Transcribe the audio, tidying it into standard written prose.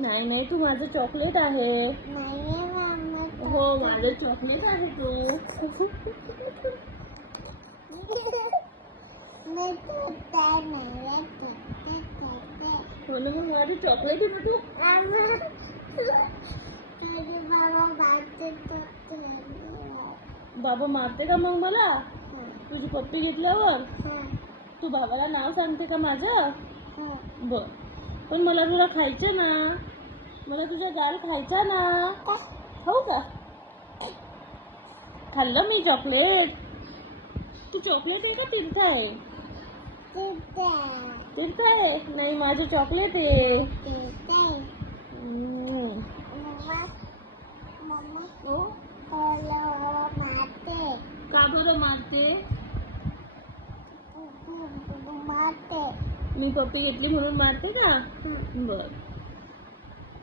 नाही नाही, तू माझं चॉकलेट आहे. हो, माझं चॉकलेट आहे तू. हो ना, मग माझं चॉकलेट आहे ना तू. बाबा मारते का मग मला तुझी पप्पी घेतल्यावर? तू बाबाला नाव सांगते का माझं? बर, पण मला तुला खायचं ना, मला तुझा गाल खायचा ना. हो का? खाल्लं मी चॉकलेट. तू चॉकलेट आहे का तीर्थ आहे? तीर्थ आहे? नाही, माझं चॉकलेट आहे. हो? का बरं मारते? मी पप्पी घेतली म्हणून मारते का? बर.